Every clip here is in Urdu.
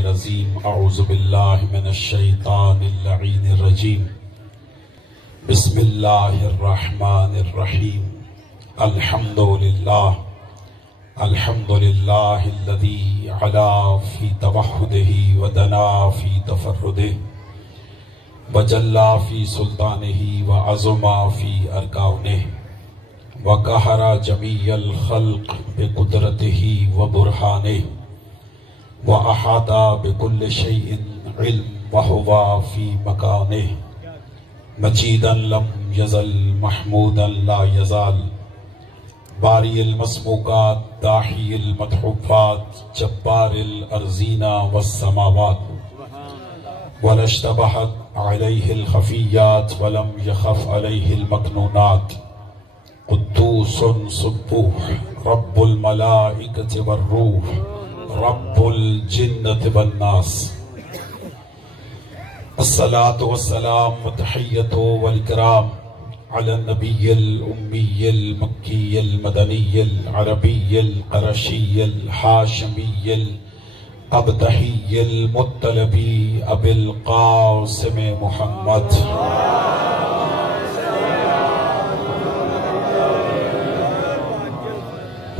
الرجیم اعوذ باللہ من الشیطان اللعین الرجیم بسم اللہ الرحمن الرحیم الحمدللہ الذی علا فی توحدہ ودنا فی تفردہ وجلا فی سلطانہ وعظما فی ارکانہ وقہر جمیع الخلق بقدرتہ وبرہانہ وَأَحَاطَ بِكُلِّ شَيْءٍ عِلْمٍ وَهُوَ فِي مَكَانِهِ مَجِيدًا لَمْ يَزَلْ مَحْمُودًا لَا يَزَالْ بَارِئِ الْمَسْمُوقَاتِ دَاحِئِ الْمَدْحُوفَاتِ جَبَّارِ الْأَرْضِينَ وَالسَّمَاوَاتِ وَلَا اشْتَبَهَتْ عَلَيْهِ الْخَفِيَّاتُ وَلَمْ يَخَفْ عَلَيْهِ الْمَكْنُونَاتُ قُدُّوسٌ سُبُّوحٌ رَبُّ الْمَلَائِكَةِ وَالرُّوحِ رب الجنة والناس الصلاة والسلام والتحية والإكرام على النبي الأمي المكي المدني العربي القرشي الحاشمي الأبدحي المطلبي أبي القاسم محمد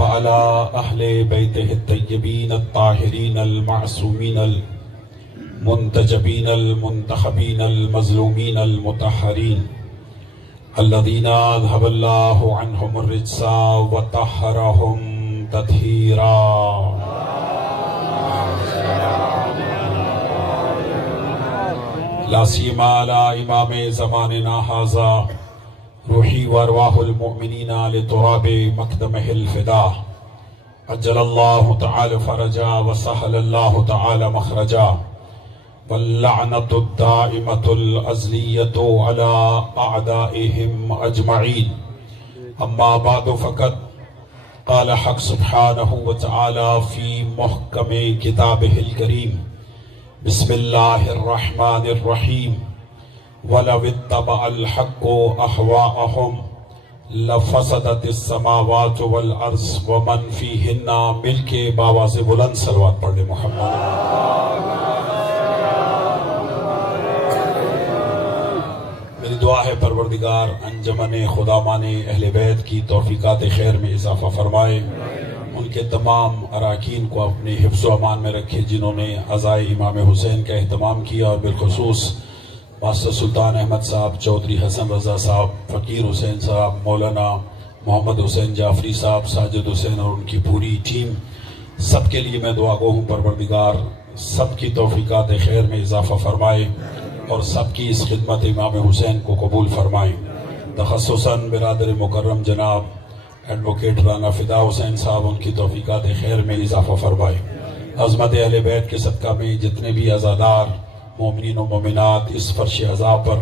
وعلى أهل بيته الطيبين الطاهرين المعصومين المنتجبين المنتخبين المظلومين المطهرين الذين أذهب الله عنهم الرجس وطهرهم تطهيرا لا سيما على إمام زماننا هذا روحی وارواح المؤمنین لتراب مقدمہ الفدا عجل اللہ تعالی فرجا وسہل اللہ تعالی مخرجا واللعنۃ الدائمۃ الازلیۃ علی اعدائهم اجمعین اما بعد فقد قال حق سبحانہ وتعالی فی محکم کتابہ الکریم بسم اللہ الرحمن الرحیم وَلَوِ اتَّبَعَ الْحَقُّ أَهْوَاءَهُمْ لَفَسَدَتِ السَّمَاوَاتُ وَالْأَرْضُ وَمَنْ فِيهِنَّ مل کے باواز بلند صلوات پڑھ لے محمد۔ میری دعا ہے پروردگار انجمن خدامان اہل بیت کی توفیقات خیر میں اضافہ فرمائے، ان کے تمام اراکین کو اپنے حفظ و امان میں رکھے جنہوں نے عزائے امام حسین کا اہتمام کیا، اور بالخصوص ماسٹر سلطان احمد صاحب، چودھری حسن رضا صاحب، فقیر حسین صاحب، مولانا محمد حسین جعفری صاحب، ساجد حسین اور ان کی پوری ٹیم، سب کے لیے میں دعا گو ہوں پروردگار سب کی توفیقات خیر میں اضافہ فرمائے اور سب کی اس خدمت امام حسین کو قبول فرمائے۔ تخصصاً برادر مکرم جناب ایڈوکیٹ رانا فدا حسین صاحب، ان کی توفیقات خیر میں اضافہ فرمائے۔ عظمت اہل بیت کے صدقہ میں جتنے بھی عزادار مومنین و مومنات اس فرش عزا پر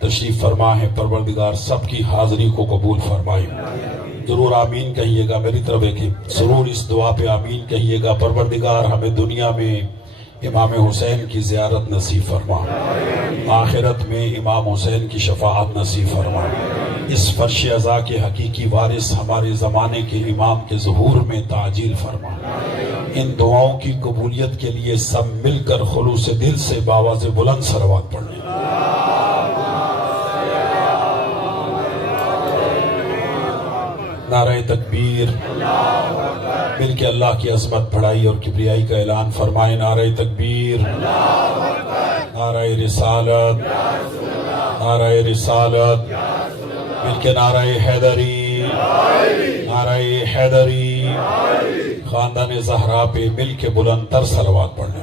تشریف فرما ہے، پروردگار سب کی حاضری کو قبول فرمائے۔ ضرور آمین کہیے گا، میری طرف ایک ضرور اس دعا پہ آمین کہیے گا، پروردگار ہمیں دنیا میں امام حسین کی زیارت نصیب فرما، آخرت میں امام حسین کی شفاعت نصیب فرما، اس فرش عزا کے حقیقی وارث ہمارے زمانے کے امام کے ظہور میں تعجیل فرما۔ ان دعاؤں کی قبولیت کے لیے سب مل کر خلوص دل سے باواز بلند صلوات پڑھ لیں۔ نعرہ تکبیر، مل کے اللہ کی عظمت بڑائی اور کبریائی کا اعلان فرمائے۔ نعرہ تکبیر، نعرہ رسالت، نعرہ رسالت، مل کے نعرہ حیدری، نعرہ حیدری، خاندان زہرا پہ مل کے بلند تر صلوات پڑھنے۔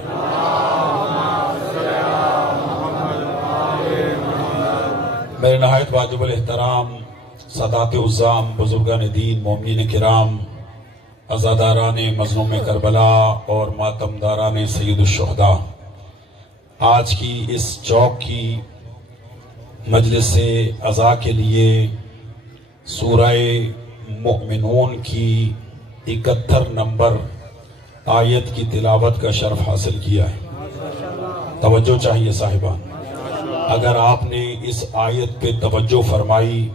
میرے نہایت واجب الاحترام سادات عظام، بزرگان دین، مومنین کرام، عزاداران مظلوم کربلا اور ماتمداران سید الشہداء، آج کی اس چوک کی مجلس عزا کے لیے سورہ مؤمنون کی 71 نمبر آیت کی تلاوت کا شرف حاصل کیا ہے۔ توجہ چاہیے صاحبان، اگر آپ نے اس آیت پہ توجہ فرمائی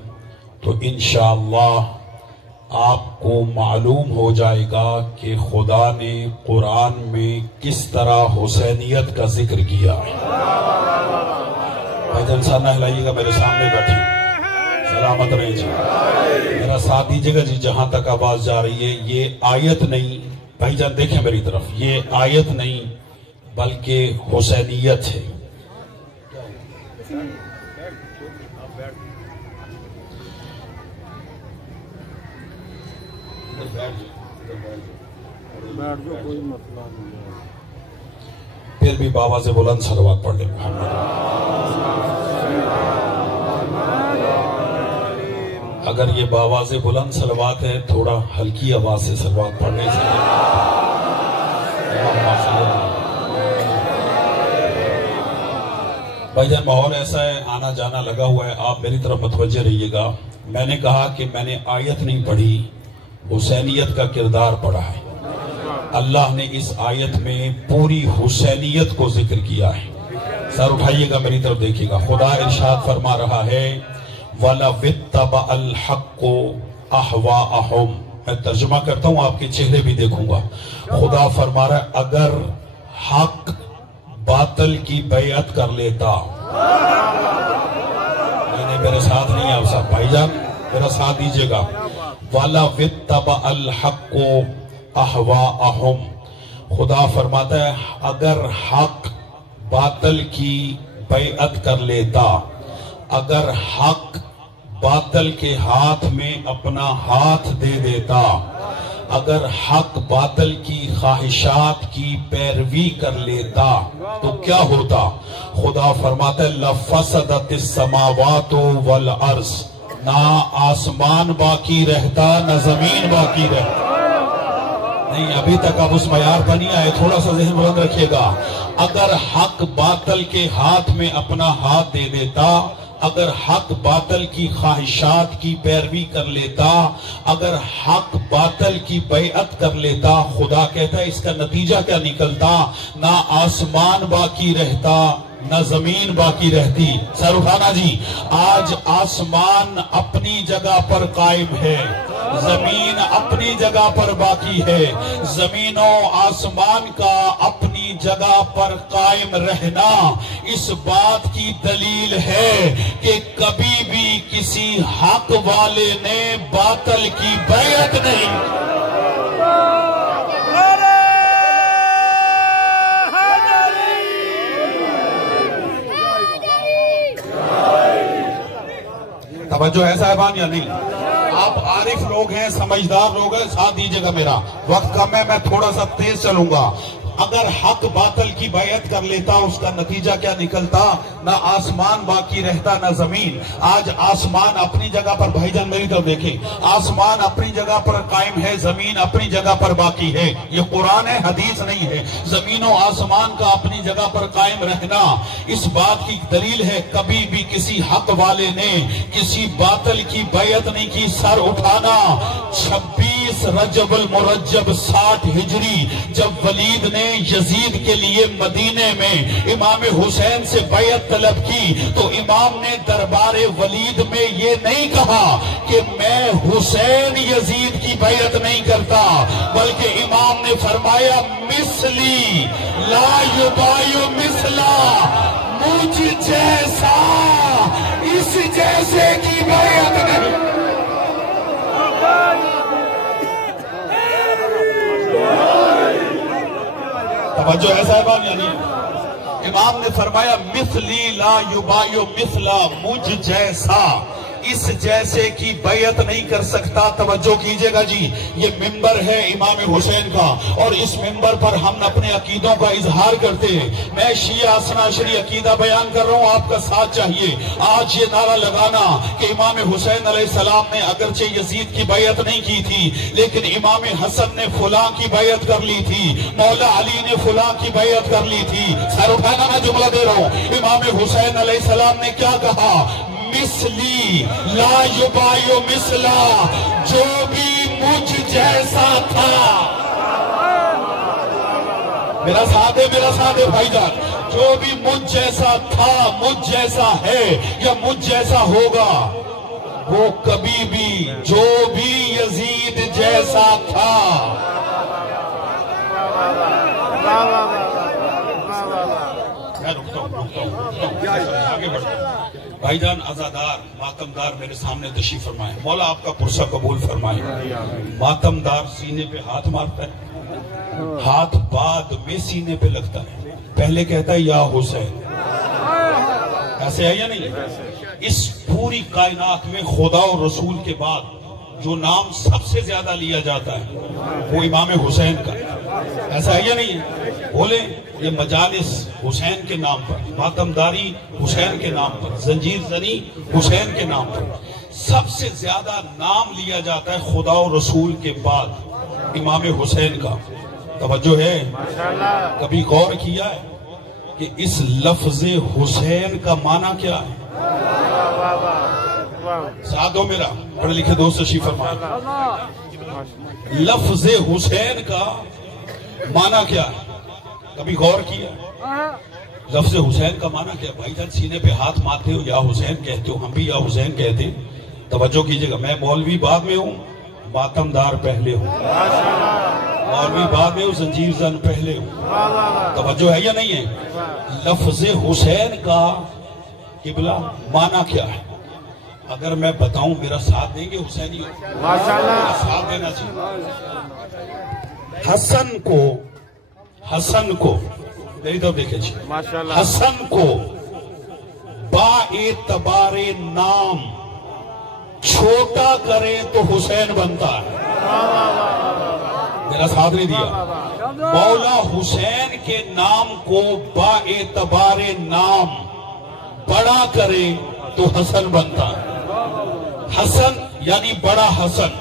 تو انشاءاللہ آپ کو معلوم ہو جائے گا کہ خدا نے قرآن میں کس طرح حسینیت کا ذکر کیا ہے۔ بھائی جان سر نہ ہلائیے گا، میرے سامنے بیٹھے سلامت رہے جی، میرا ساتھ دیجیے گا جی۔ جہاں تک آواز جا رہی ہے، یہ آیت نہیں، بھائی جان دیکھیں میری طرف، یہ آیت نہیں بلکہ حسینیت ہے۔ پھر بھی بابا سے بلند صلوات پڑھ لیں۔ اگر یہ بابا سے بلند صلوات ہے، تھوڑا ہلکی آواز سے صلوات پڑھنے سے بھائی جان ماحول ایسا ہے، آنا جانا لگا ہوا ہے، آپ میری طرف متوجہ رہیے گا۔ میں نے کہا کہ میں نے آیت نہیں پڑھی، حسینیت کا کردار پڑھا ہے۔ اللہ نے اس آیت میں پوری حسینیت کو ذکر کیا ہے۔ سر اٹھائیے گا، میری طرف دیکھیے گا۔ خدا ارشاد فرما رہا ہے وَلَوِ اتَّبَعَ الْحَقُّ أَهْوَاءَهُمْ۔ میں ترجمہ کرتا ہوں، آپ کے چہرے بھی دیکھوں گا۔ خدا فرما رہا ہے اگر حق باطل کی بیعت کر لیتا، میرے ساتھ نہیں ہے آپ صاحب، بھائی جان میرا ساتھ دیجئے گا۔ وَلَوِ اتَّبَعَ الْحَقُّ أَهْوَاءَهُمْ۔ خدا فرماتا ہے اگر حق باطل کی بیعت کر لیتا، اگر حق باطل کے ہاتھ میں اپنا ہاتھ دے دیتا، اگر حق باطل کی خواہشات کی پیروی کر لیتا تو کیا ہوتا؟ خدا فرماتا ہے لَفَسَدَتِ السَّمَاوَاتُ وَالْأَرْضِ، نہ آسمان باقی رہتا نہ زمین باقی رہتا۔ نہیں، ابھی تک آپ اس معیار پر نہیں آئے، تھوڑا سا ذہن بلند رکھیے گا۔ اگر حق باطل کے ہاتھ میں اپنا ہاتھ دے دیتا، اگر حق باطل کی خواہشات کی پیروی کر لیتا، اگر حق باطل کی بیعت کر لیتا، خدا کہتا ہے اس کا نتیجہ کیا نکلتا؟ نہ آسمان باقی رہتا نہ زمین باقی رہتی۔ سر اٹھانا جی۔ آج آسمان اپنی جگہ پر قائم ہے، زمین اپنی جگہ پر باقی ہے۔ زمین و آسمان کا اپنی جگہ پر قائم رہنا اس بات کی دلیل ہے کہ کبھی بھی کسی حق والے نے باطل کی بیعت نہیں۔ توجہ ہے صاحبان یا نہیں؟ آپ عارف لوگ ہیں، سمجھدار لوگ ہیں، ساتھ دیجئے گا، میرا وقت کم ہے، میں تھوڑا سا تیز چلوں گا۔ اگر حق باطل کی بیعت کر لیتا اس کا نتیجہ کیا نکلتا؟ نہ آسمان باقی رہتا نہ زمین۔ آج آسمان اپنی جگہ پر، بھائی جان میری طرف دیکھیں، آسمان اپنی جگہ پر قائم ہے، زمین اپنی جگہ پر باقی ہے۔ یہ قرآن ہے، حدیث نہیں ہے۔ زمین و آسمان کا اپنی جگہ پر قائم رہنا اس بات کی دلیل ہے کبھی بھی کسی حق والے نے کسی باطل کی بیعت نہیں کی۔ سر اٹھانا۔ 26 رجب المرجب 60 ہجری جب ولید نے یزید کے لیے مدینے میں امام حسین سے بیعت طلب کی تو امام نے دربار ولید میں یہ نہیں کہا کہ میں حسین یزید کی بیعت نہیں کرتا، بلکہ امام نے فرمایا مثلی لا یبایع مثلا، مجھ جیسا اس جیسے کی بیعت نہیں۔ توجہ ہے صاحبان یعنی امام نے فرمایا مثلی لا یبایع مثلا، مجھ جیسا اس جیسے کی بیعت نہیں کر سکتا۔ توجہ کیجئے گا جی، یہ منبر ہے امام حسین کا اور اس منبر پر ہم اپنے عقیدوں کا اظہار کرتے ہیں۔ میں شیعہ اثنا عشری عقیدہ بیان کر رہا ہوں، آپ کا ساتھ چاہیے۔ آج یہ نعرہ لگانا کہ امام حسین علیہ السلام نے اگرچہ یزید کی بیعت نہیں کی تھی لیکن امام حسن نے فلاں کی بیعت کر لی تھی، مولا علی نے فلاں کی بیعت کر لی تھی۔ سر اٹھانا، میں جملہ دے رہا ہوں، امام حسین علیہ السلام نے کیا کہا؟ مثلی لا یبایع مثلا، جو بھی مجھ جیسا تھا۔ میرا ساتھ ہے بھائی جان، جو بھی مجھ جیسا تھا، مجھ جیسا ہے یا مجھ جیسا ہوگا، وہ کبھی بھی جو بھی یزید جیسا تھا. میں رکتا ہوں آگے بڑھتا ہوں. بھائی جان عزادار ماتمدار میرے سامنے تشریف فرمائے. مولا آپ کا پرسہ قبول فرمائے. ماتمدار سینے پہ ہاتھ مارتا ہے, ہاتھ بعد میں سینے پہ لگتا ہے, پہلے کہتا ہے یا حسین. ایسے ہے یا نہیں؟ اس پوری کائنات میں خدا اور رسول کے بعد جو نام سب سے زیادہ لیا جاتا ہے وہ امام حسین کا. ایسا ہے یا نہیں ہے؟ بولے یہ مجالس حسین کے نام پر, ماتمداری حسین کے نام پر, زنجیر زنی حسین کے نام پر. سب سے زیادہ نام لیا جاتا ہے خدا اور رسول کے بعد امام حسین کا. توجہ ہے؟ کبھی غور کیا ہے کہ اس لفظ حسین کا معنی کیا ہے؟ ساتھ دو میرا پڑھے لکھے دوست تشریف فرمائے. لفظ حسین کا معنی کیا ہے؟ کبھی غور کیا؟ لفظ حسین کا معنی کیا؟ بھائی جان سینے پہ ہاتھ مارتے ہو یا حسین کہتے ہو, ہم بھی یا حسین کہتے ہیں. توجہ کیجئے گا, میں مولوی بعد میں ہوں, ماتمدار پہلے ہوں. مولوی بعد میں ہوں, زنجیر زن پہلے ہوں. توجہ ہے یا نہیں ہے؟ لفظ حسین کا قبلہ معنی کیا ہے؟ اگر میں بتاؤں میرا ساتھ دیں گے حسینی ہو؟ میرا ساتھ دینا چاہیے. حسن کو میری طرف دیکھیں جی, حسن کو با اعتبار نام چھوٹا کرے تو حسین بنتا ہے. میرا ساتھ نہیں دیا. مولا حسین کے نام کو با اعتبار نام بڑا کرے تو حسن بنتا ہے. حسن یعنی بڑا حسن,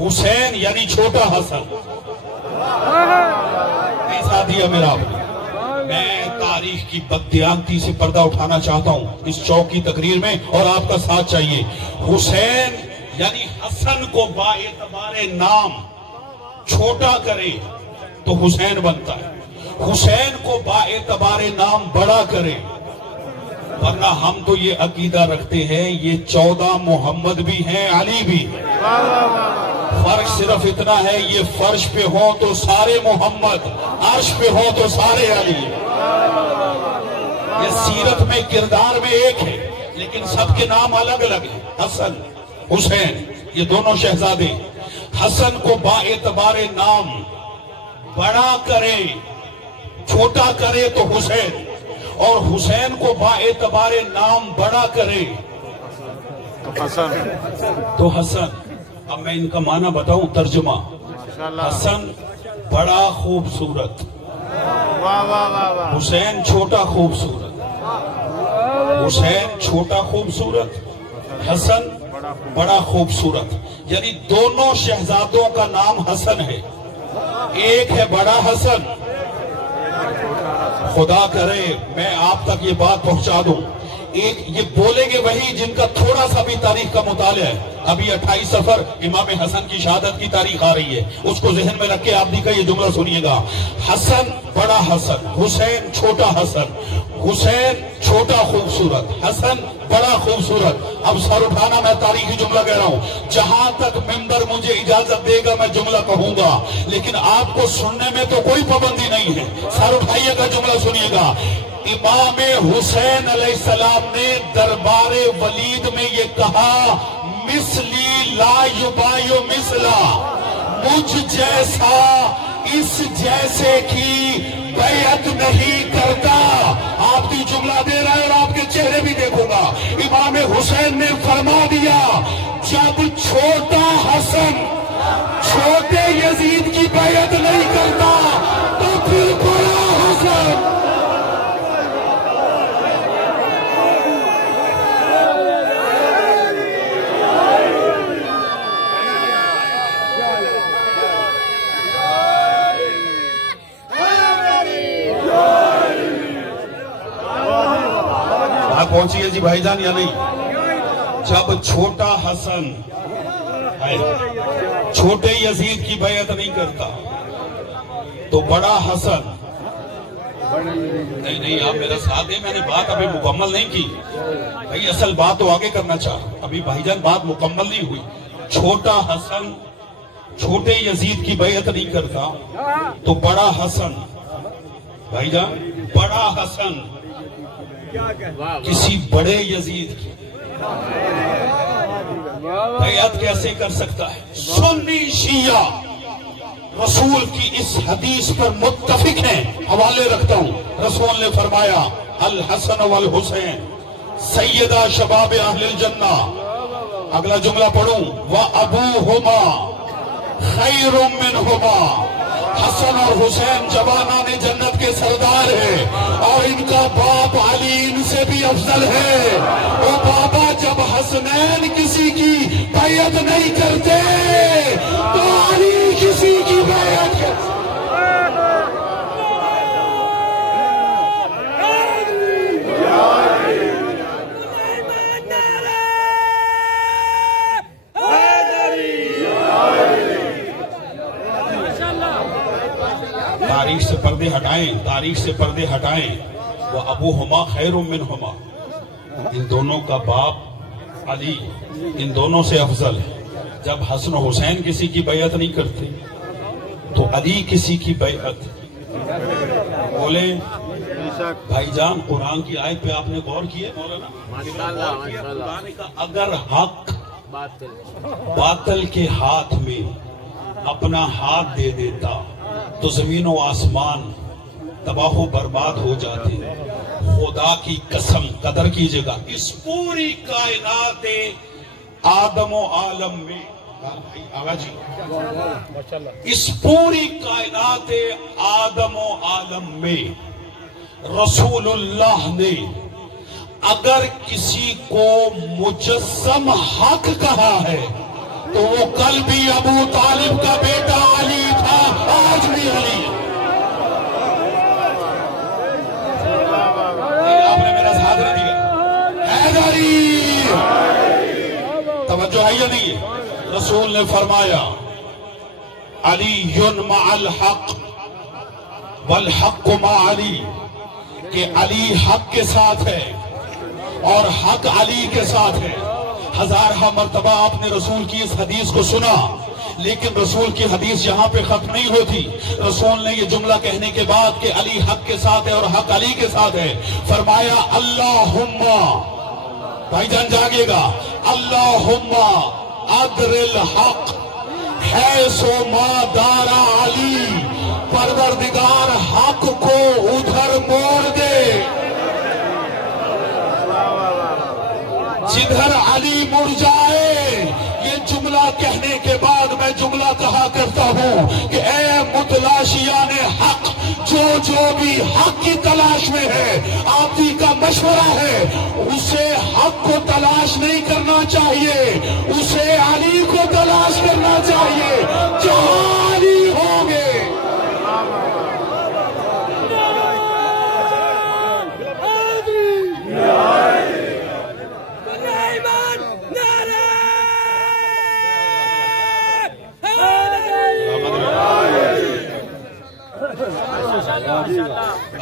حسین یعنی چھوٹا حسن. نہیں ساتھ دیا میرا آپ نے. میں تاریخ کی بددیانتی سے پردہ اٹھانا چاہتا ہوں اس چوک کی تقریر میں, اور آپ کا ساتھ چاہیے. حسین یعنی حسن کو با اعتبار نام چھوٹا کرے تو حسین بنتا ہے. حسین کو با اعتبار نام بڑا کرے, ورنہ ہم تو یہ عقیدہ رکھتے ہیں یہ 14 محمد بھی ہیں, علی بھی. فرق صرف اتنا ہے, یہ فرش پہ ہو تو سارے محمد, عرش پہ ہو تو سارے علی. یہ سیرت میں کردار میں ایک ہے لیکن سب کے نام الگ الگ ہیں. حسن حسین یہ دونوں شہزادے. حسن کو با اعتبار نام بڑا کرے, چھوٹا کرے تو حسین, اور حسین کو با اعتبار نام بڑا کرے تو حسن. اب میں ان کا معنی بتاؤں, ترجمہ. حسن بڑا خوبصورت, حسین چھوٹا خوبصورت. حسین چھوٹا خوبصورت, حسن بڑا خوبصورت. یعنی دونوں شہزادوں کا نام حسن ہے. ایک ہے بڑا حسن, خدا کرے میں آپ تک یہ بات پہنچا دوں, ایک یہ بولیں گے وہی جن کا تھوڑا سا بھی تاریخ کا مطالعہ ہے. ابھی 28 سفر امام حسن کی شہادت کی تاریخ آ رہی ہے, اس کو ذہن میں رکھ کے آپ کا یہ جملہ سنیے گا. حسن بڑا حسن, حسین چھوٹا حسن. حسین چھوٹا خوبصورت, حسن بڑا خوبصورت. اب سر اٹھانا, میں تاریخی جملہ کہہ رہا ہوں. جہاں تک ممبر مجھے اجازت دے گا میں جملہ کہوں گا, لیکن آپ کو سننے میں تو کوئی پابندی نہیں ہے. سر اٹھائیے گا, جملہ سنیے گا. امام حسین علیہ السلام نے دربار ولید میں یہ کہا, مثلی لا یبایو مثلا, مجھ جیسا اس جیسے کی بیعت نہیں کرتا. آپ کی جملہ دے رہا ہے اور آپ کے چہرے بھی دیکھوں گا. امام حسین نے فرما دیا, جب چھوٹا حسن چھوٹے یزید کی بیعت نہیں کرتا تو پھر بڑا حسن. پہنچی ہے جی بھائی جان یا نہیں؟ جب چھوٹا حسن چھوٹے یزید کی بیعت نہیں کرتا تو بڑا حسن نہیں آپ میرا ساتھ دیں، میں نے بات ابھی مکمل نہیں کی بھائی، اصل بات تو آگے کرنا چاہ رہا ہوں، ابھی بھائی جان بات مکمل نہیں ہوئی۔ چھوٹا حسن چھوٹے یزید کی بیعت نہیں کرتا تو بڑا حسن، بھائی جان بڑا حسن کسی بڑے یزید کی بیعت کیسے کر سکتا ہے؟ سنی شیعہ رسول کی اس حدیث پر متفق ہیں، حوالے رکھتا ہوں، رسول نے فرمایا الحسن والحسین سیدہ شباب اہل الجنہ، اگلا جملہ پڑھوں وَأَبُوهُمَا خَيْرٌ مِّنْهُمَا، حسن اور حسین جوانان جنت کے سردار ہیں اور ان کا باپ علی ان سے بھی افضل ہے۔ وہ بابا جب حسنین کسی کی بیعت نہیں کرتے تو علی کسی کی بیعت کرتے۔ تاریخ سے پردے ہٹائیں، تاریخ سے پردے ہٹائیں، وہ ابوہما خیر منہما، ان دونوں کا باپ علی ان دونوں سے افضل ہے۔ جب حسن و حسین کسی کی بیعت نہیں کرتے تو علی کسی کی بیعت بولے۔ بھائی جان قرآن کی آیت پہ آپ نے غور کیے مولانا؟ اگر حق باطل کے ہاتھ میں اپنا ہاتھ دے دیتا تو زمین و آسمان تباہ و برباد ہو جاتے۔ خدا کی قسم قدر کیجئے گا، اس پوری کائنات آدم و عالم میں، آغا جی، اس پوری کائنات آدم و عالم میں رسول اللہ نے اگر کسی کو مجسم حق کہا ہے تو وہ کل بھی ابو طالب کا بیٹا علی تھا، آج بھی علی ہے۔ آپ نے میرا ساتھ نہ دیا، حیدری توجہ ہے یا نہیں ہے؟ رسول نے فرمایا علی مع الحق والحق مع علی، کہ علی حق کے ساتھ ہے اور حق علی کے ساتھ ہے۔ ہزارہ مرتبہ آپ نے رسول کی اس حدیث کو سنا، لیکن رسول کی حدیث یہاں پہ ختم نہیں ہوتی۔ رسول نے یہ جملہ کہنے کے بعد کہ علی حق کے ساتھ ہے اور حق علی کے ساتھ ہے، فرمایا اللہم، بھائی جان جاگے گا، اللہم ادر الحق حیث ما دار علی، پروردگار حق کو ادھر موڑ دے جدھر علی مڑ جائے۔ یہ جملہ کہنے کے بعد میں جملہ کہا کرتا ہوں کہ اے متلاشیان حق، جو بھی حق کی تلاش میں ہے، آپ ہی کا مشورہ ہے، اسے حق کو تلاش نہیں کرنا چاہیے، اسے علی کو تلاش کرنا چاہیے، جہاں علی ہوں گے۔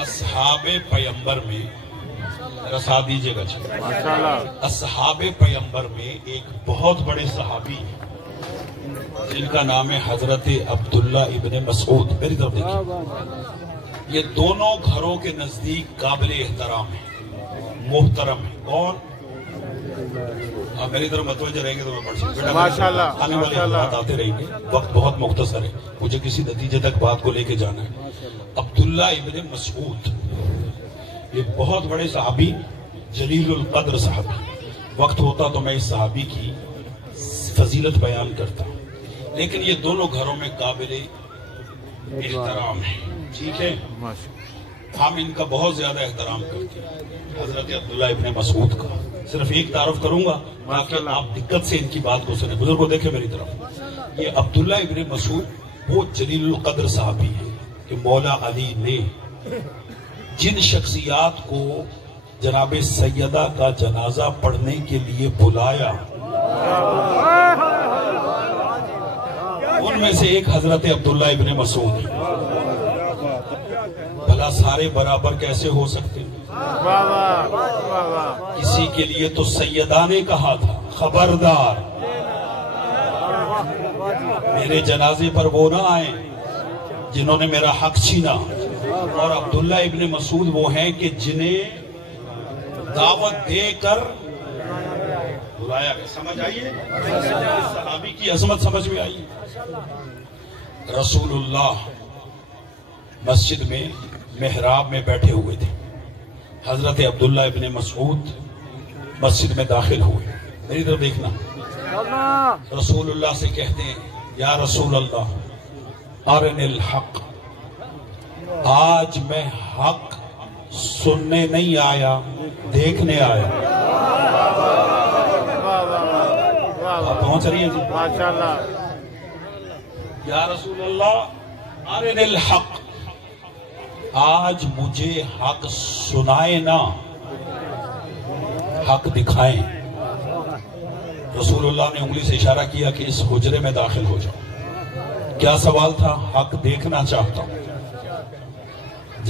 اصحاب پیمبر میں رسا دیجئے گا، اصحاب پیمبر میں ایک بہت بڑے صحابی جن کا نام ہے حضرت عبداللہ ابن مسعود، میری طرف دیکھیں، یہ دونوں گھروں کے نزدیک قابل احترام ہیں، محترم ہیں۔ کون؟ آپ میری طرف متوجہ رہیں گے تو میں پڑھ سکتا ہوں، آنے والے حضرات آتے رہیں گے، وقت بہت مختصر ہے، مجھے کسی نتیجے تک بات کو لے کے جانا ہے۔ عبداللہ ابن مسعود یہ بہت بڑے صحابی، جلیل القدر صحابی، وقت ہوتا تو میں اس صحابی کی فضیلت بیان کرتا ہوں، لیکن یہ دونوں گھروں میں قابل احترام ہیں، ٹھیک ہے؟ ہم ان کا بہت زیادہ احترام کرتے ہیں، حضرت عبداللہ ابن مسعود کا صرف ایک تعارف کروں گا تاکہ آپ دقت سے ان کی بات کو سنیں۔ بزرگوں دیکھیں میری طرف، یہ عبداللہ ابن مسعود وہ جلیل القدر صحابی ہے کہ مولا علی نے جن شخصیات کو جناب سیدہ کا جنازہ پڑھنے کے لیے بلایا، ان میں سے ایک حضرت عبداللہ ابن مسعود ہے۔ بھلا سارے برابر کیسے ہو سکتے ہیں؟ کسی کے لیے تو سیدہ نے کہا تھا خبردار میرے جنازے پر وہ نہ آئیں جنہوں نے میرا حق چھینا. اور عبداللہ ابن مسعود وہ ہیں کہ جنہیں دعوت دے کر بلایا گیا. سمجھ آئیے صحابی کی عظمت سمجھ میں آئی. رسول اللہ مسجد میں محراب میں بیٹھے ہوئے تھے. حضرت عبداللہ ابن مسعود مسجد میں داخل ہوئے. میری طرف دیکھنا. رسول اللہ سے کہتے ہیں یا رسول اللہ ارن الحق. آج میں حق سننے نہیں آیا دیکھنے آیا. آپ پہنچ رہی ہیں جی ماشاءاللہ. یا رسول اللہ ارن الحق. آج مجھے حق سنائے نہ حق دکھائیں. رسول اللہ نے انگلی سے اشارہ کیا کہ اس حجرے میں داخل ہو جاؤ. کیا سوال تھا؟ حق دیکھنا چاہتا ہوں.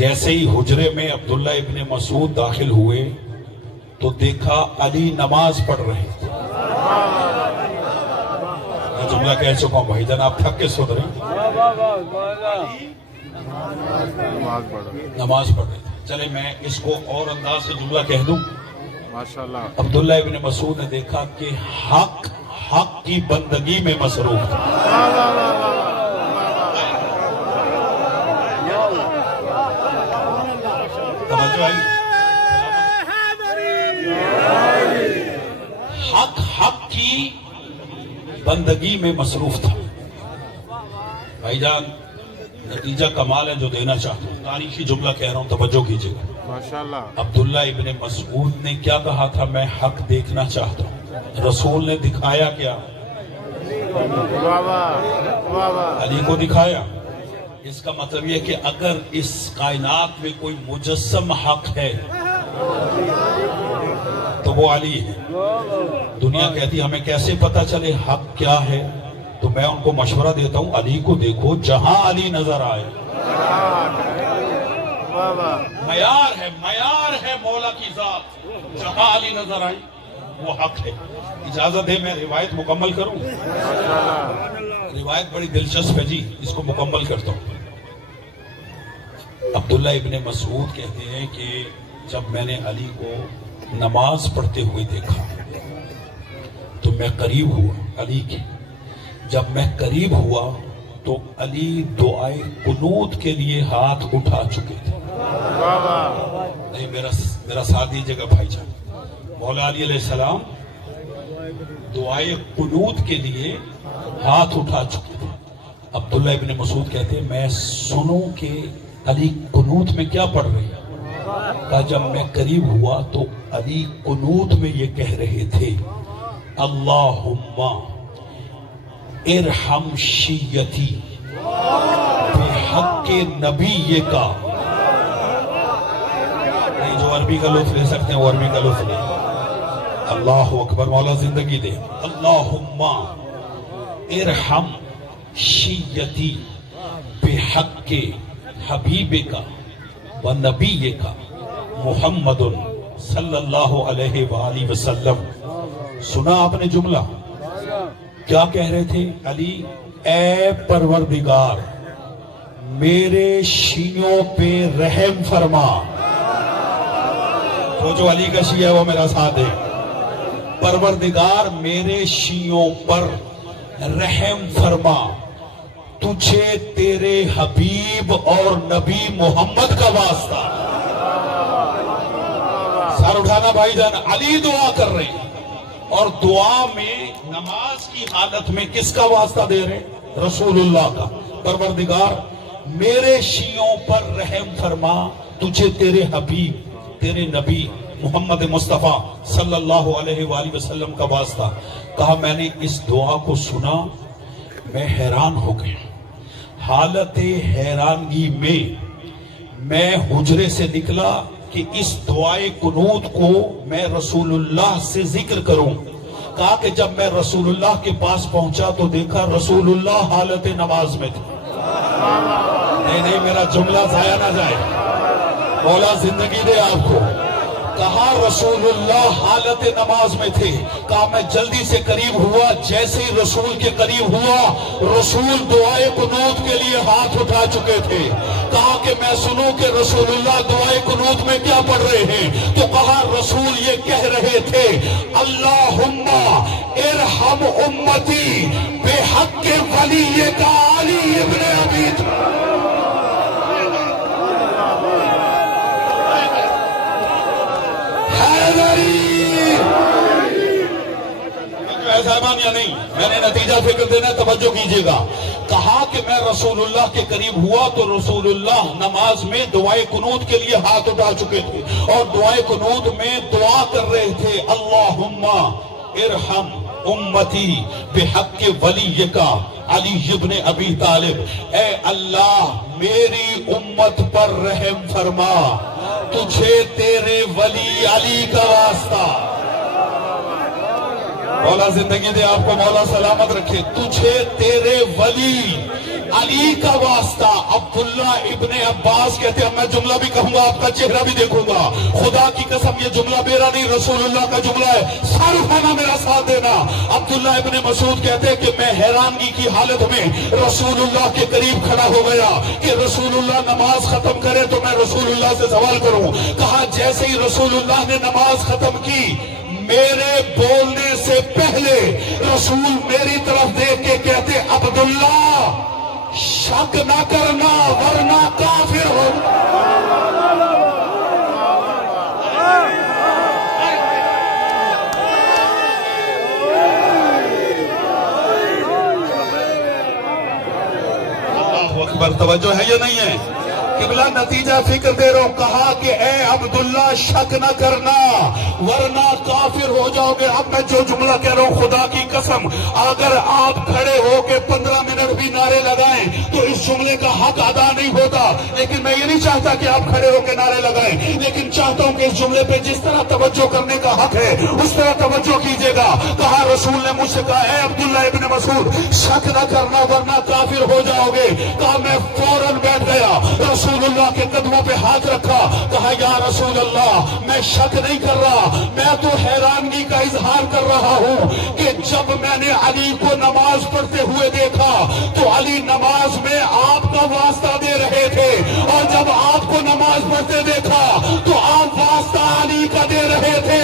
جیسے ہی حجرے میں عبداللہ ابن مسعود داخل ہوئے تو دیکھا علی نماز پڑھ رہے تھے. میں جملہ کہہ چکا ہوں بھائی جان آپ تھک کے سن رہے ہیں. نماز پڑھ رہے تھے. چلے میں اس کو اور انداز سے جملہ کہہ دوں. عبداللہ ابن مسعود نے دیکھا کہ حق کی بندگی میں مصروف تھا. حق کی بندگی میں مصروف تھا. بھائی جان نتیجہ کمال ہے جو دینا چاہتا ہوں. تاریخی جملہ کہہ رہا ہوں توجہ کیجئے گا. عبداللہ ابن مسعود نے کیا کہا تھا؟ میں حق دیکھنا چاہتا ہوں. رسول نے دکھایا کیا؟ علی کو دکھایا. اس کا مطلب یہ کہ اگر اس کائنات میں کوئی مجسم حق ہے تو وہ علی ہے. دنیا کہتی ہمیں کیسے پتا چلے حق کیا ہے؟ تو میں ان کو مشورہ دیتا ہوں علی کو دیکھو جہاں علی نظر آئے. معیار ہے مولا کی ذات. جہاں علی نظر آئی وہ حق ہے. اجازت ہے میں روایت مکمل کروں. روایت بڑی دلچسپ ہے جی اس کو مکمل کرتا ہوں. عبداللہ ابن مسعود کہتے ہیں کہ جب میں نے علی کو نماز پڑھتے ہوئے دیکھا تو میں قریب ہوا علی کے. جب میں قریب ہوا تو علی دعائے قنوت کے لیے ہاتھ اٹھا چکے تھے. نہیں میرا ساتھ دیجیے گا بھائی جان. مولا علی علیہ السلام دعائے قنوت کے لیے ہاتھ اٹھا چکے تھے. عبداللہ ابن مسعود کہتے ہیں میں سنوں کہ علی قنوت میں کیا پڑھ رہی ہے. کہا جب میں قریب ہوا تو علی قنوت میں یہ کہہ رہے تھے اللہم ارحم شیعتی بحق نبی کا. جو عربی کا لطف لے سکتے ہیں وہ عربی کا لطف لے. اللہ اکبر. مولا زندگی دے. اللہم ارحم شیعتی بحق حبیب کا و نبی کا محمد صلی اللہ علیہ وآلہ وسلم. سنا آپ نے جملہ کیا کہہ رہے تھے علی؟ اے پروردگار میرے شیعوں پہ رحم فرما. جو علی کا شیعہ ہے وہ میرا ساتھ ہے. پروردگار میرے شیعوں پر رحم فرما. تجھے تیرے حبیب اور نبی محمد کا واسطہ. سر اٹھانا بھائی جان. علی دعا کر رہے ہیں اور دعا میں نماز کی حالت میں کس کا واسطہ دے رہے ہیں؟ رسول اللہ کا. پروردگار میرے شیعوں پر رحم فرما. تجھے تیرے حبیب تیرے نبی محمد مصطفیٰ صلی اللہ علیہ وآلہ وسلم کا واسطہ. کہا میں نے اس دعا کو سنا میں حیران ہو گیا. حالت حیرانگی میں حجرے سے نکلا کہ اس دعائے قنوت کو میں رسول اللہ سے ذکر کروں. کہا کہ جب میں رسول اللہ کے پاس پہنچا تو دیکھا رسول اللہ حالت نماز میں تھے. نہیں میرا جملہ ضائع نہ جائے. مولا زندگی دے آپ کو. کہا رسول اللہ حالت نماز میں تھے. کہا میں جلدی سے قریب ہوا. جیسے ہی رسول کے قریب ہوا رسول دعائے قنوت کے لیے ہاتھ اٹھا چکے تھے. کہا کہ میں سنوں کہ رسول اللہ دعائے قنوت میں کیا پڑھ رہے ہیں. تو کہا رسول یہ کہہ رہے تھے اللہم ارحم امتی بحق ولیک علی ابن ابی طالب. یا نہیں میں نے نتیجہ فکر دینا توجہ کیجئے گا. کہا کہ میں رسول اللہ کے قریب ہوا تو رسول اللہ نماز میں دعائے قنوت کے لیے ہاتھ اٹھا چکے تھے اور دعائے قنوت میں دعا کر رہے تھے اللہم ارحم امتی بحق ولیک علی ابن ابی طالب. اے اللہ میری امت پر رحم فرما تجھے تیرے ولی علی کا واسطہ. مولا زندگی دے آپ کو مولا سلامت رکھے. تجھے تیرے ولی علی کا واسطہ. عبداللہ ابن عباس کہتے ہیں میں جملہ بھی کہوں گا آپ کا چہرہ بھی دیکھوں گا. خدا کی قسم یہ جملہ میرا نہیں رسول اللہ کا جملہ ہے. صارفانہ میرا ساتھ دینا. عبداللہ ابن مسعود کہتے ہیں کہ میں حیرانگی کی حالت میں رسول اللہ کے قریب کھڑا ہو گیا کہ رسول اللہ نماز ختم کرے تو میں رسول اللہ سے سوال کروں. کہا جیسے ہی رسول اللہ نے نماز ختم کی میرے بولنے سے پہلے رسول میری طرف دیکھ کے کہتے عبداللہ شک نہ کرنا ورنہ کافر ہو. اللہ اکبر. توجہ ہے یا نہیں ہے؟ قبلہ نتیجہ فکر دے رہا ہوں. کہا کہ اے عبداللہ شک نہ کرنا ورنہ کافر ہو جاؤ گے. اب میں جو جملہ کہہ رہا ہوں خدا کی قسم اگر آپ کھڑے ہو کے 15 منٹ بھی نعرے لگائیں تو اس جملے کا حق ادا نہیں ہوتا. لیکن میں یہ نہیں چاہتا کہ آپ کھڑے ہو کے نعرے لگائیں لیکن چاہتا ہوں کہ اس جملے پہ جس طرح توجہ کرنے کا حق ہے اس طرح توجہ کیجئے گا. کہا رسول نے مجھ سے کہا اے عبداللہ ابن مسعود شک نہ کرنا ورنہ کافر ہو جاؤ گے. کہا میں فوراً بیٹھ گیا. رسول اللہ کے قدموں پہ ہاتھ رکھا. کہا یا رسول اللہ میں شک نہیں کر رہا میں تو حیرانگی کا اظہار کر رہا ہوں کہ جب میں نے علی کو نماز پڑھتے ہوئے دیکھا تو علی نماز میں آپ کا واسطہ دے رہے تھے اور جب آپ کو نماز پڑھتے دیکھا تو آپ واسطہ علی کا دے رہے تھے.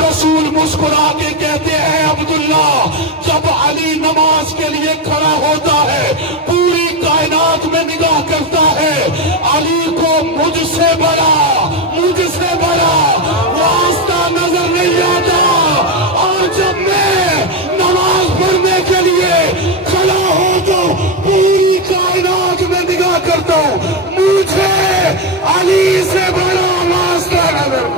رسول مسکرا کے کہتے ہیں عبداللہ جب علی نماز کے لیے کھڑا ہوتا ہے پوری کائنات میں نگاہ کرتا ہے علی کو مجھ سے بڑا واسطہ نظر نہیں آتا. اور جب میں نماز پڑھنے کے لیے کھڑا ہو تو پوری کائنات میں نگاہ کرتا ہوں مجھے علی سے بڑا واسطہ نظر.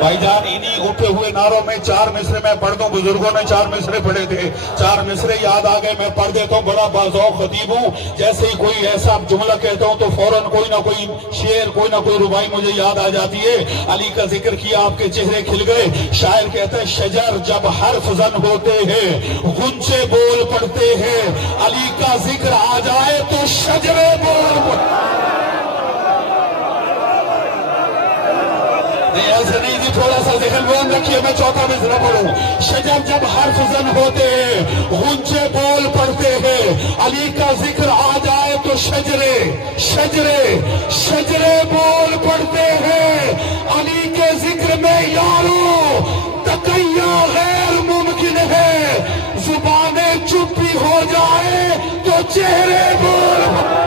بھائی جان انہی اٹھے ہوئے نعروں میں 4 مصرے میں پڑھ دوں. بزرگوں نے 4 مصرے پڑھے تھے. 4 مصرے یاد آ گئے میں پڑھ دیتا ہوں. بڑا باذوق خطیب ہوں. جیسے ہی کوئی ایسا جملہ کہتا ہوں تو فوراً کوئی نہ کوئی شعر کوئی نہ کوئی ربائی مجھے یاد آ جاتی ہے. علی کا ذکر کیا آپ کے چہرے کھل گئے. شاعر کہتا ہے شجر جب حرف زن ہوتے ہیں غنچے بول پڑتے ہیں. علی کا ذکر آ جائے تو شجرے بول پڑتے. ایسے نہیں جی تھوڑا سا ذہن بلند رکھیے میں چوتھا مصرع پڑھوں. شجر جب حرف زن ہوتے ہیں غنچے بول پڑتے ہیں. علی کا ذکر آ جائے تو شجرے بول پڑتے ہیں. علی کے ذکر میں یارو تقیہ غیر ممکن ہے. زبانیں چپ بھی ہو جائے تو چہرے بول پڑتے.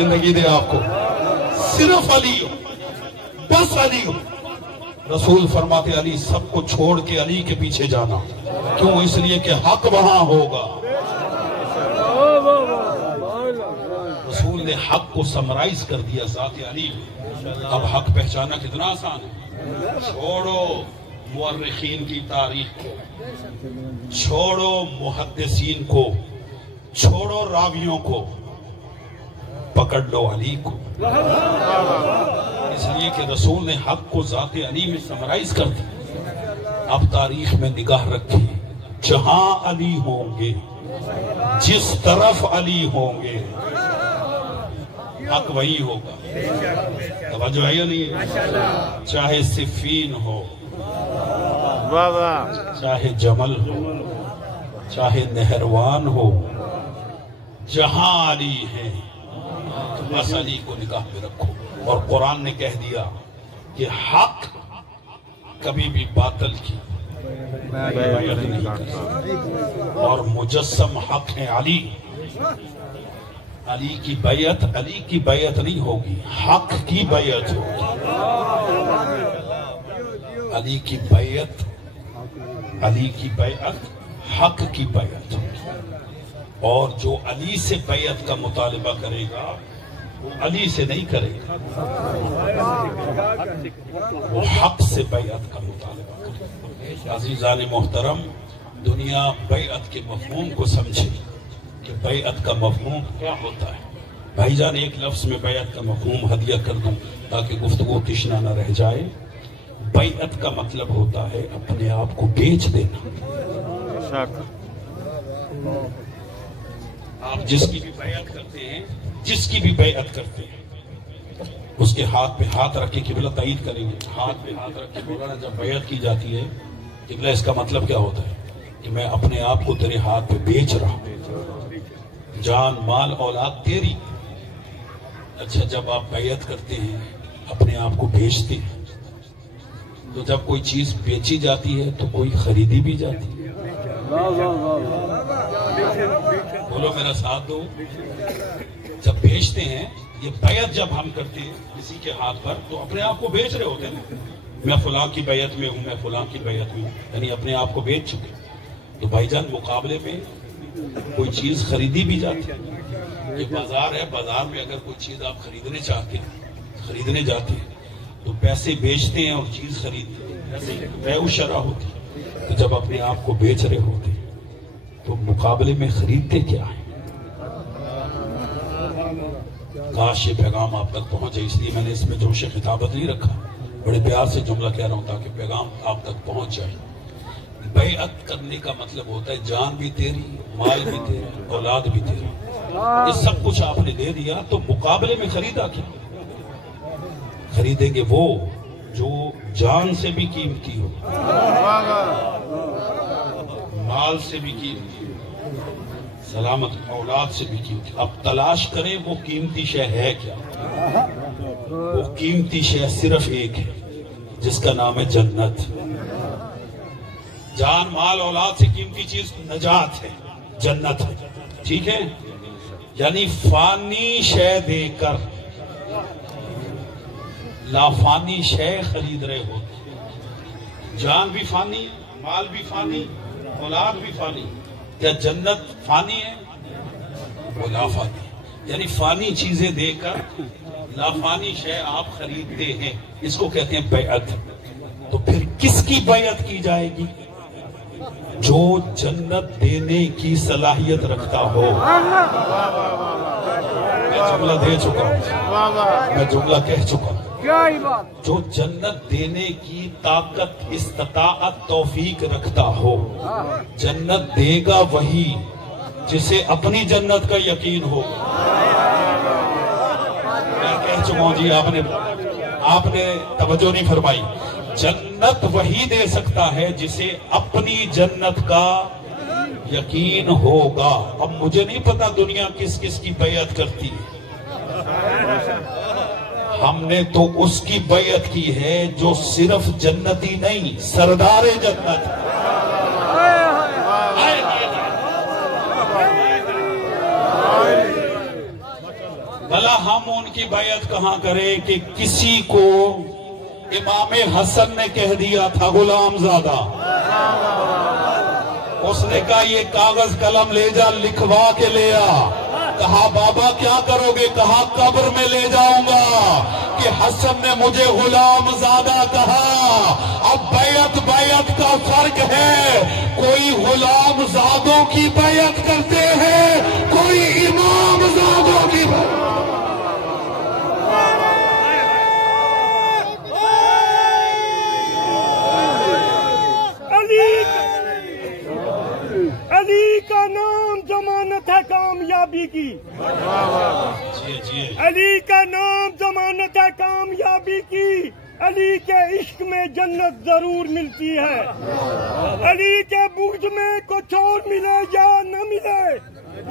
زندگی دے آپ کو، صرف علی ہو، بس علی ہو۔ رسول فرماتے علی سب کو چھوڑ کے علی کے پیچھے جانا، کیوں؟ اس لیے کہ حق وہاں ہوگا۔ رسول نے حق کو سمرائز کر دیا ذات علی میں۔ اب حق پہچانا کتنا آسان ہے۔ چھوڑو مورخین کی تاریخ کو، چھوڑو محدثین کو، چھوڑو راویوں کو، پکڑ لو علی کو۔ اس لیے کہ رسول نے حق کو ذات علی میں سمرائز کر دیا۔ اب تاریخ میں نگاہ رکھیں، جہاں علی ہوں گے، جس طرف علی ہوں گے، حق وہی ہوگا۔ توجہ ہے یا نہیں؟ چاہے صفین ہو، چاہے جمل ہو، چاہے نہروان ہو، جہاں علی ہے بس علی کو نگاہ میں رکھو۔ اور قرآن نے کہہ دیا کہ حق کبھی بھی باطل کی بیعت نہیں کرتا، اور مجسم حق ہے علی۔ علی کی بیعت نہیں ہوگی، حق کی بیعت ہوگی۔ علی کی بیعت حق کی بیعت ہوگی، اور جو علی سے بیعت کا مطالبہ کرے گا وہ علی سے نہیں کرے گا، وہ حق سے بیعت کا مطالبہ کرے گا۔ عزیزان محترم، دنیا بیعت کے مفہوم کو سمجھے کہ بیعت کا مفہوم کیا ہوتا ہے۔ بھائی جان ایک لفظ میں بیعت کا مفہوم ہدیہ کر دوں تاکہ گفتگو تشنا نہ رہ جائے۔ بیعت کا مطلب ہوتا ہے اپنے آپ کو بیچ دینا۔ آپ جس کی بھی بیعت کرتے ہیں اس کے ہاتھ پہ ہاتھ رکھ کے قبلہ تائید کریں گے، ہاتھ پہ ہاتھ رکھ کے بولا نا جب بیعت کی جاتی ہے قبلہ، اس کا مطلب کیا ہوتا ہے کہ میں اپنے آپ کو تیرے ہاتھ پہ بیچ رہا ہوں، جان مال اولاد تیری۔ اچھا جب آپ بیعت کرتے ہیں اپنے آپ کو بیچتے ہیں، تو جب کوئی چیز بیچی جاتی ہے تو کوئی خریدی بھی جاتی ہے۔ بولو میرا ساتھ دو۔ جب بیچتے ہیں، یہ بیعت جب ہم کرتے ہیں کسی کے ہاتھ پر تو اپنے آپ کو بیچ رہے ہوتے ہیں۔ میں فلاں کی بیعت میں ہوں، میں فلاں کی بیعت میں ہوں، یعنی اپنے آپ کو بیچ چکے۔ تو بھائی جان مقابلے میں کوئی چیز خریدی بھی جاتی ہے۔ یہ بازار ہے، بازار میں اگر کوئی چیز آپ خریدنے چاہتے ہیں، خریدنے جاتے ہیں تو پیسے بیچتے ہیں اور چیز خریدتے ہیں، ایسے بیع و شرع ہوتی ہے۔ تو جب اپنے آپ کو بیچ رہے ہوتے ہیں تو مقابلے میں خریدتے کیا ہیں؟ کاش یہ پیغام آپ تک پہنچے، اس لیے میں نے اس میں جوش خطابت نہیں رکھا، بڑے پیار سے جملہ کہہ رہا ہوں تاکہ پیغام آپ تک پہنچ جائے۔ بیعت کرنے کا مطلب ہوتا ہے جان بھی تیری، مال بھی تیرا، اولاد بھی تیرا، یہ سب کچھ آپ نے دے دیا، تو مقابلے میں خریدا کیا؟ خریدیں گے وہ جو جان سے بھی قیمتی ہو، مال سے بھی قیمتی ہو، سلامت اولاد سے بھی قیمتی۔ اب تلاش کریں وہ قیمتی شے ہے کیا؟ وہ قیمتی شے صرف ایک ہے جس کا نام ہے جنت۔ جان مال اولاد سے قیمتی چیز نجات ہے، جنت ہے، ٹھیک ہے؟ یعنی فانی شے دے کر لافانی شے خرید رہے ہو۔ جان بھی فانی ہے، مال بھی فانی، اولاد بھی فانی، کیا جنت فانی ہے؟ وہ لافانی ہے، یعنی فانی چیزیں دے کر لافانی شے آپ خریدتے ہیں، اس کو کہتے ہیں بیعت۔ تو پھر کس کی بیعت کی جائے گی؟ جو جنت دینے کی صلاحیت رکھتا ہو۔ میں جملہ دے چکا ہوں، میں جملہ کہہ چکا ہوں۔ جو جنت دینے کی طاقت، استطاعت، توفیق رکھتا ہو، جنت دے گا وہی جسے اپنی جنت کا یقین ہو۔ میں کہہ چکا ہوں جی، آپ نے توجہ نہیں فرمائی۔ جنت وہی دے سکتا ہے جسے اپنی جنت کا یقین ہوگا۔ اب مجھے نہیں پتا دنیا کس کس کی بیعت کرتی ہے، ہم نے تو اس کی بیعت کی ہے جو صرف جنتی نہیں، سردار جنت۔ بھلا ہم ان کی بیعت کہاں کریں کہ کسی کو امام حسن نے کہہ دیا تھا غلام زادہ، اس نے کہا یہ کاغذ قلم لے جا، لکھوا کے لے آ۔ کہا بابا کیا کرو گے؟ کہا قبر میں لے جاؤں گا کہ حسن نے مجھے غلام زادہ کہا۔ اب بیعت کا فرق ہے، کوئی غلام زادوں کی بیعت کرتے ہیں، کوئی امام زادوں کی بیعت۔ علی کا نام ضمانت ہے کامیابی کی، علی کا نام ضمانت ہے کامیابی کی، علی کے عشق میں جنت ضرور ملتی ہے، علی کے بغض میں کچھ اور ملے یا نہ ملے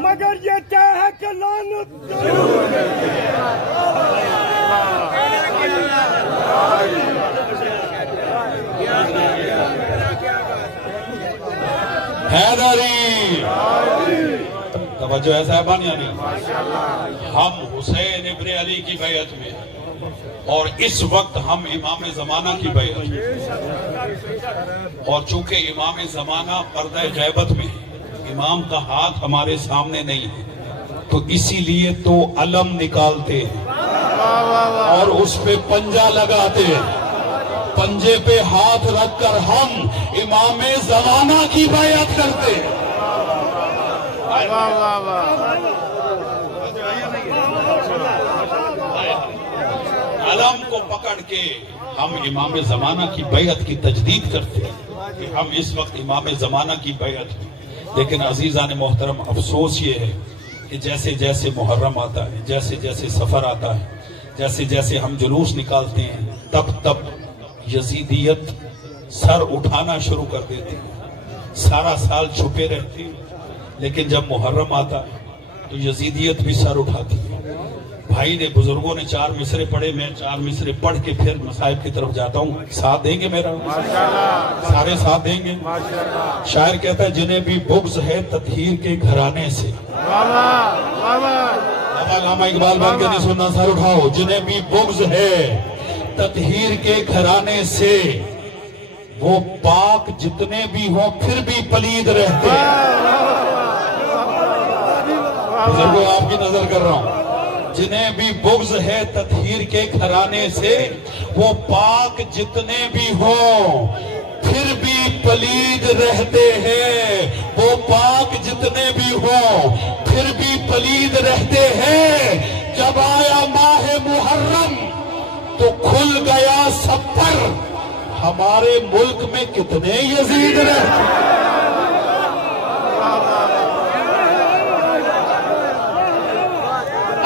مگر یہ طے ہے کہ لعنت ضرور ملتی حیدری توجہ ہے صاحبان، یعنی ہم حسین ابن علی کی بیعت میں اور اس وقت ہم امام زمانہ کی بیعت میں، اور چونکہ امام زمانہ پردہ غیبت میں ہے، امام کا ہاتھ ہمارے سامنے نہیں ہے، تو اسی لیے تو علم نکالتے ہیں اور اس پہ پنجہ لگاتے ہیں، پنجے پہ ہاتھ رکھ کر ہم امام زمانہ کی بیعت کرتے ہیں۔ علم کو پکڑ کے ہم امام زمانہ کی بیعت کی تجدید کرتے ہیں کہ ہم اس وقت امام زمانہ کی بیعت میں۔ لیکن عزیزان محترم، افسوس یہ ہے کہ جیسے جیسے محرم آتا ہے، جیسے جیسے سفر آتا ہے، جیسے جیسے ہم جلوس نکالتے ہیں، تب یزیدیت سر اٹھانا شروع کر دیتی ہے، سارا سال چھپے رہتی ہے، لیکن جب محرم آتا ہے تو یزیدیت بھی سر اٹھاتی ہے۔ بھائی نے، بزرگوں نے 4 مصرے پڑھے، میں 4 مصرے پڑھ کے پھر مصائب کی طرف جاتا ہوں، ساتھ دیں گے میرا؟ سارے ساتھ دیں گے؟ شاعر کہتا ہے جنہیں بھی بغض ہے تطہیر کے گھرانے سے، علامہ اقبال بن کے نہیں سننا، سر اٹھاؤ، جنہیں بھی بغض ہے تطہیر کے گھرانے سے، وہ پاک جتنے بھی ہوں پھر بھی پلید رہتے ہیں۔ بزرگوں آپ کی نظر کر رہا ہوں، جنہیں بھی بغض ہے تطہیر کے گھرانے سے، وہ پاک جتنے بھی ہوں پھر بھی پلید رہتے ہیں، وہ پاک جتنے بھی ہوں پھر بھی پلید رہتے ہیں۔ جب آیا ماہ محرم تو کھل گیا سب پر، ہمارے ملک میں کتنے یزید رہتے ہیں۔